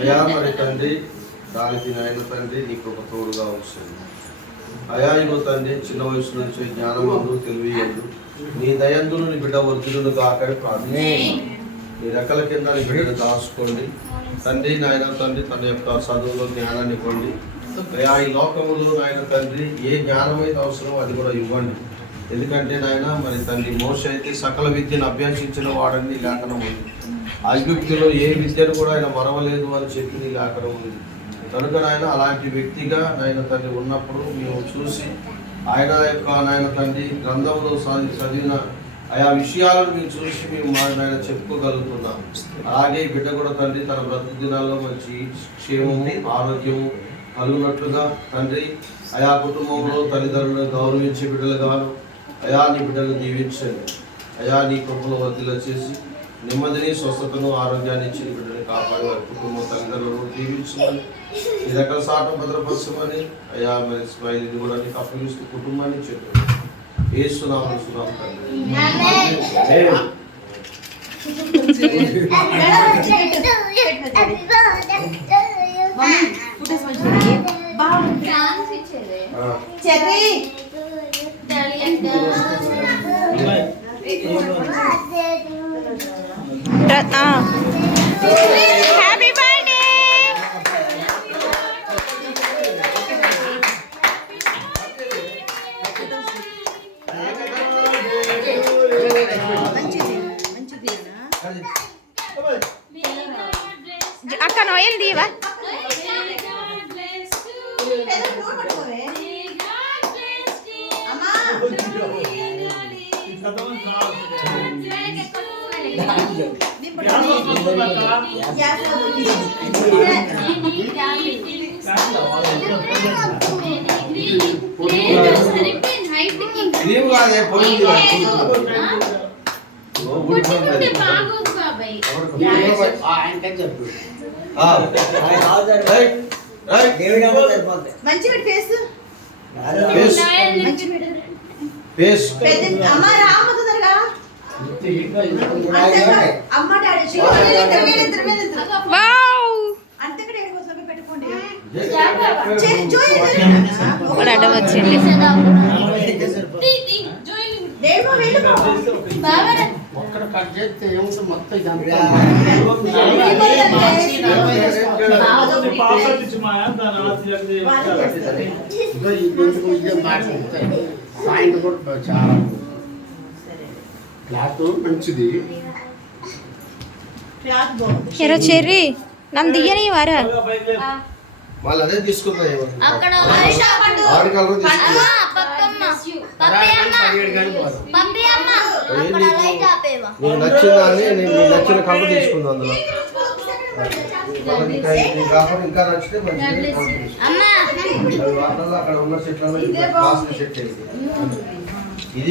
అయా మరి తండ్రి దానికి నాయన తండ్రి నీకు ఒక తోడుగా వస్తుంది. అయా ఇగో తండ్రి చిన్న వయసు నుంచి జ్ఞానమందు తెలివియందు నీ దయందును నీ బిడ్డ వర్ధులను కాకని ప్రార్థన. నీ రెక్కల కింద నీ బిడ్డను దాచుకోండి తండ్రి. నాయన తండ్రి తన యొక్క చదువులో జ్ఞానాన్ని ఇవ్వండి అయా. ఈ లోకములో నాయన తండ్రి ఏ జ్ఞానమైతే అవసరమో అది కూడా ఇవ్వండి. ఎందుకంటే నాయన మరి తండ్రి మోషే అయితే సకల విద్యను అభ్యసించిన వాడని నీ లేఖనం ఉంది. ఐగుప్తులో ఏ విద్యను కూడా ఆయన మరవలేదు అని చెప్పి నీ లేఖనం ఉంది. కనుక నాయన అలాంటి వ్యక్తిగా నాయన తండ్రి ఉన్నప్పుడు మేము చూసి ఆయన యొక్క నాయన తండ్రి గ్రంథంలో చదివిన ఆయా విషయాలను మేము చూసి మేము నాయన చెప్పుకోగలుగుతున్నాం. అలాగే బిడ్డ కూడా తండ్రి తన బ్రతుకు దినాల్లో మంచి క్షేమము ఆరోగ్యము కలుగునట్లుగా తండ్రి ఆయా కుటుంబంలో తల్లిదండ్రులను గౌరవించే బిడ్డలుగాను అయా నీ బిడ్డలు దీవించండి. అయా నీ కృపను వర్ధిల్ల చేసి నెమ్మదిని స్వస్థతను ఆరోగ్యాన్ని ఇచ్చిన బిడ్డని కాపాడి వారి కుటుంబం తల్లిదండ్రులను దీవించమని నీ రకాల సాటం భద్రపరచమని అయా మరి స్మైలీని కూడా నీకు అప్పగిస్తూ కుటుంబాన్ని చెప్పాను. ఏసునామమున సునామం తండ్రి. Happy birthday. అక్క నోయల్ దీవా వచ్చింది. మంచిది ఎరో చెర్రీ నన్ను దియ్యని వారా వాళ్ళు అదే తీసుకున్నారు. నచ్చిన కలర్ తీసుకుందాం అందులో. ఇంకా నచ్చితే అక్కడ ఉన్న సెట్లలో సెట్ అయింది.